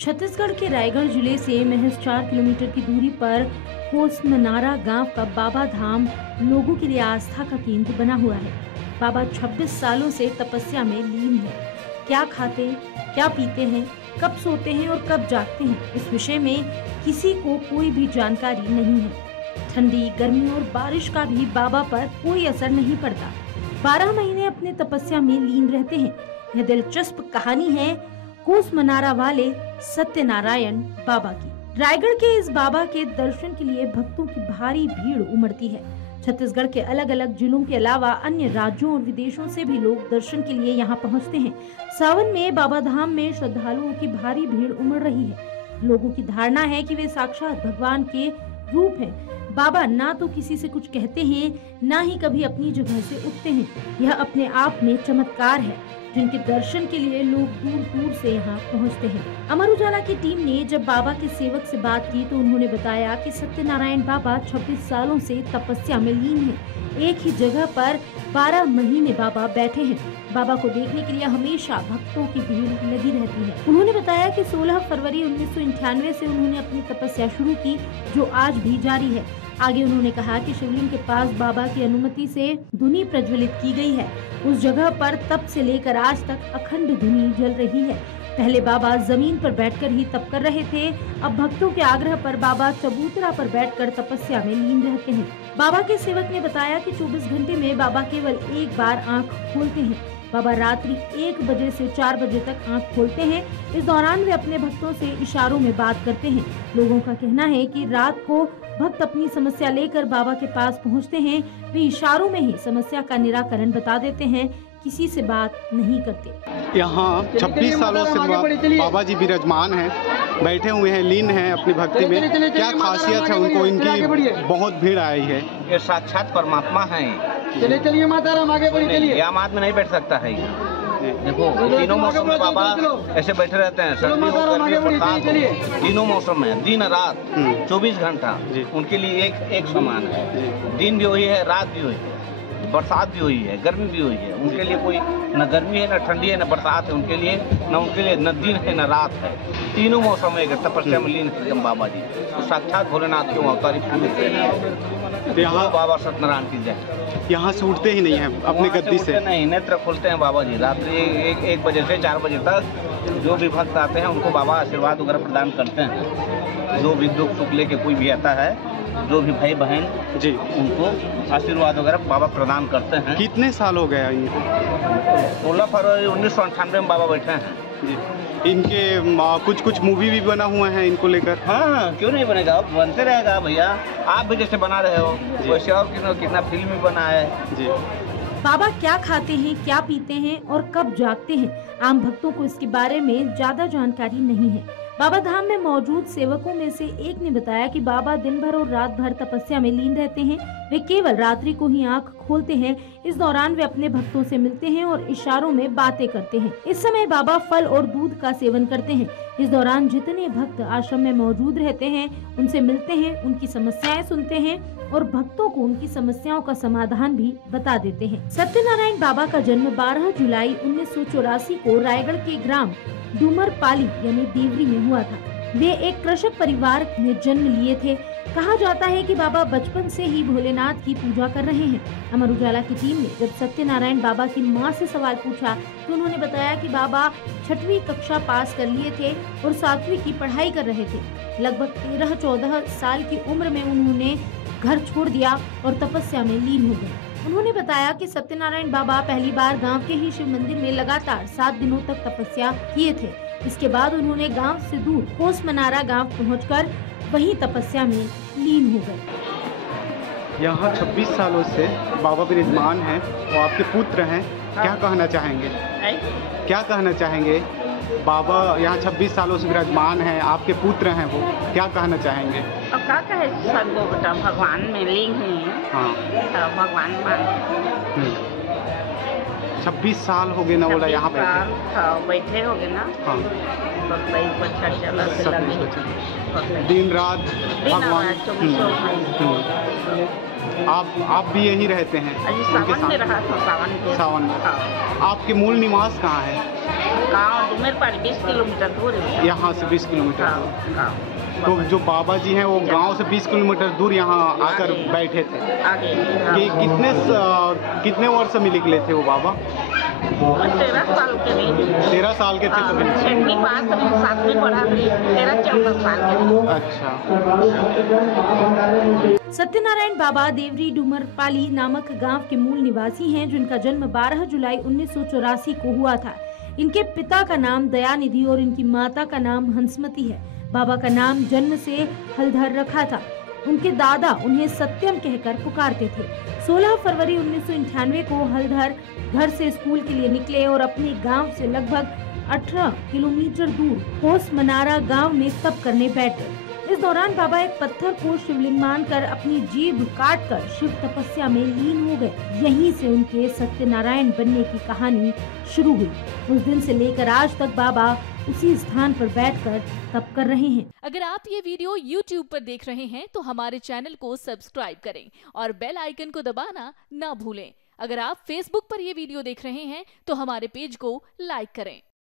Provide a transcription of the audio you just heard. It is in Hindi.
छत्तीसगढ़ के रायगढ़ जिले से महज 4 किलोमीटर की दूरी पर कोसमनारा गांव का बाबा धाम लोगों के लिए आस्था का केंद्र बना हुआ है। बाबा 26 सालों से तपस्या में लीन है। क्या खाते, क्या पीते हैं, कब सोते हैं और कब जागते हैं, इस विषय में किसी को कोई भी जानकारी नहीं है। ठंडी, गर्मी और बारिश का भी बाबा पर कोई असर नहीं पड़ता। 12 महीने अपने तपस्या में लीन रहते हैं। यह दिलचस्प कहानी है कोसमनारा वाले सत्यनारायण बाबा की। रायगढ़ के इस बाबा के दर्शन के लिए भक्तों की भारी भीड़ उमड़ती है। छत्तीसगढ़ के अलग अलग जिलों के अलावा अन्य राज्यों और विदेशों से भी लोग दर्शन के लिए यहाँ पहुँचते हैं। सावन में बाबा धाम में श्रद्धालुओं की भारी भीड़ उमड़ रही है। लोगों की धारणा है कि वे साक्षात भगवान के रूप हैं। बाबा ना तो किसी से कुछ कहते हैं, ना ही कभी अपनी जगह से उठते हैं। यह अपने आप में चमत्कार है, जिनके दर्शन के लिए लोग दूर दूर से यहाँ पहुँचते हैं। अमर उजाला की टीम ने जब बाबा के सेवक से बात की तो उन्होंने बताया कि सत्यनारायण बाबा 26 सालों से तपस्या में लीन हैं। एक ही जगह पर 12 महीने बाबा बैठे हैं। बाबा को देखने के लिए हमेशा भक्तों की भीड़ लगी रहती है। उन्होंने बताया कि 16 फरवरी 1998 से उन्होंने अपनी तपस्या शुरू की, जो आज भी जारी है। आगे उन्होंने कहा कि शिवलिंग के पास बाबा की अनुमति से धुनी प्रज्वलित की गई है। उस जगह पर तब से लेकर आज तक अखंड धुनी जल रही है। पहले बाबा जमीन पर बैठकर ही तप कर रहे थे। अब भक्तों के आग्रह पर बाबा चबूतरा पर बैठकर तपस्या में लीन रहते हैं। बाबा के सेवक ने बताया कि 24 घंटे में बाबा केवल एक बार आंख खोलते हैं। बाबा रात्रि 1 बजे से 4 बजे तक आंख खोलते हैं। इस दौरान वे अपने भक्तों से इशारों में बात करते हैं। लोगों का कहना है कि रात को भक्त अपनी समस्या लेकर बाबा के पास पहुंचते हैं। वे इशारों में ही समस्या का निराकरण बता देते हैं, किसी से बात नहीं करते। यहाँ 26 सालों से बाबा जी विराजमान हैं, बैठे हुए हैं, लीन हैं अपनी भक्ति में। क्या खासियत है उनको, इनकी बहुत भीड़ आई है? ये साक्षात परमात्मा है। चलिए माता राम, आगे बढ़िए। चलिए, यह आदमी में नहीं बैठ सकता है। देखो तीनों मौसम में बाबा ऐसे बैठे रहते हैं, सर्दी हो, गर्मी हो, बरसात हो, तीनों मौसम में दिन रात 24 घंटा उनके लिए एक समान है। दिन भी वही है, रात भी वही है, बरसात भी हुई है, गर्मी भी हुई है। उनके लिए कोई न गर्मी है, न ठंडी है, न बरसात है। उनके लिए न दिन है, न रात है। तीनों मौसम में तपस्या में लीन है बाबा जी। तो साक्षात भोलेनाथ के अवतारी यहाँ बाबा सत्यनारायण की जय। यहाँ से उठते ही नहीं है अपने गद्दी से? नहीं, नेत्र खोलते हैं बाबा जी रात्रि 1 बजे से 4 बजे तक। जो भी भक्त आते हैं उनको बाबा आशीर्वाद वगैरह प्रदान करते हैं। जो भी दुख सुख लेके कोई भी आता है, जो भी भाई बहन जी, उनको आशीर्वाद वगैरह बाबा प्रदान करते हैं। कितने साल हो गया इनको? 16 फरवरी 1998 में बाबा बैठे हैं जी। इनके कुछ मूवी भी बना हुआ है इनको लेकर? हाँ, क्यों नहीं बनेगा, बनते रहेगा भैया। आप भी जैसे बना रहे हो वैसे और कितना फिल्म भी बना है जी। बाबा क्या खाते हैं, क्या पीते हैं और कब जागते हैं, आम भक्तों को इसके बारे में ज्यादा जानकारी नहीं है। बाबा धाम में मौजूद सेवकों में से एक ने बताया कि बाबा दिन भर और रात भर तपस्या में लीन रहते हैं। वे केवल रात्रि को ही आंख खोलते हैं। इस दौरान वे अपने भक्तों से मिलते हैं और इशारों में बातें करते हैं। इस समय बाबा फल और दूध का सेवन करते हैं। इस दौरान जितने भक्त आश्रम में मौजूद रहते हैं उनसे मिलते हैं, उनकी समस्याएं सुनते हैं और भक्तों को उनकी समस्याओं का समाधान भी बता देते हैं। सत्यनारायण बाबा का जन्म 12 जुलाई 1984 को रायगढ़ के ग्राम डूमरपाली यानी देवरी में हुआ था। वे एक कृषक परिवार में जन्म लिए थे। कहा जाता है कि बाबा बचपन से ही भोलेनाथ की पूजा कर रहे हैं। अमर उजाला की टीम ने जब सत्यनारायण बाबा की मां से सवाल पूछा तो उन्होंने बताया कि बाबा 6वीं कक्षा पास कर लिए थे और 7वीं की पढ़ाई कर रहे थे। लगभग 13-14 साल की उम्र में उन्होंने घर छोड़ दिया और तपस्या में लीन हो गए। उन्होंने बताया कि सत्यनारायण बाबा पहली बार गांव के ही शिव मंदिर में लगातार 7 दिनों तक तपस्या किए थे। इसके बाद उन्होंने गांव से दूर कोसमनारा गांव पहुंचकर वहीं तपस्या में लीन हो गए। यहाँ 26 सालों से बाबा विराजमान हैं, वो आपके पुत्र हैं। क्या कहना चाहेंगे? क्या कहना चाहेंगे? बाबा यहाँ 26 सालों से विराजमान हैं, आपके पुत्र हैं, वो क्या कहना चाहेंगे? अब क्या कहे सबको, बेटा भगवान में लीन हैं। हाँ, भगवान मान 26 साल हो गए ना बोला यहाँ बैठे हो गए ना। हाँ, चला दिन रात भगवान। आप भी यहीं रहते हैं? सावन में रहा था, सावन में। आपके मूल निवास कहाँ है? गाँव डूमरपाली 20 किलोमीटर दूर है। यहाँ से 20 किलोमीटर हाँ, दूर। गाँव। तो जो बाबा जी हैं वो गांव से 20 किलोमीटर दूर यहाँ आकर बैठे थे। आगे कि कितने वर्ष में निकले थे वो बाबा? 13 साल के लिए। 13 साल के थे तभी? 6वीं पास 7वीं पढ़ा थी, 13-14 साल के लिए। अच्छा। सत्यनारायण बाबा देवरी डूमरपाली नामक गांव के मूल निवासी हैं, जिनका जन्म 12 जुलाई 1984 को हुआ था। इनके पिता का नाम दयानिधि और इनकी माता का नाम हंसमती है। बाबा का नाम जन्म से हलधर रखा था। उनके दादा उन्हें सत्यम कहकर पुकारते थे। 16 फरवरी 1998 को हलधर घर से स्कूल के लिए निकले और अपने गांव से लगभग 18 किलोमीटर दूर होसमनारा गांव में तप करने बैठे। इस दौरान बाबा एक पत्थर को शिवलिंग मानकर अपनी जीभ काटकर शिव तपस्या में लीन हो गए। यहीं से उनके सत्यनारायण बनने की कहानी शुरू हुई। उस दिन से लेकर आज तक बाबा उसी स्थान पर बैठकर तप कर रहे हैं। अगर आप ये वीडियो YouTube पर देख रहे हैं तो हमारे चैनल को सब्सक्राइब करें और बेल आइकन को दबाना ना भूलें। अगर आप Facebook पर ये वीडियो देख रहे हैं तो हमारे पेज को लाइक करें।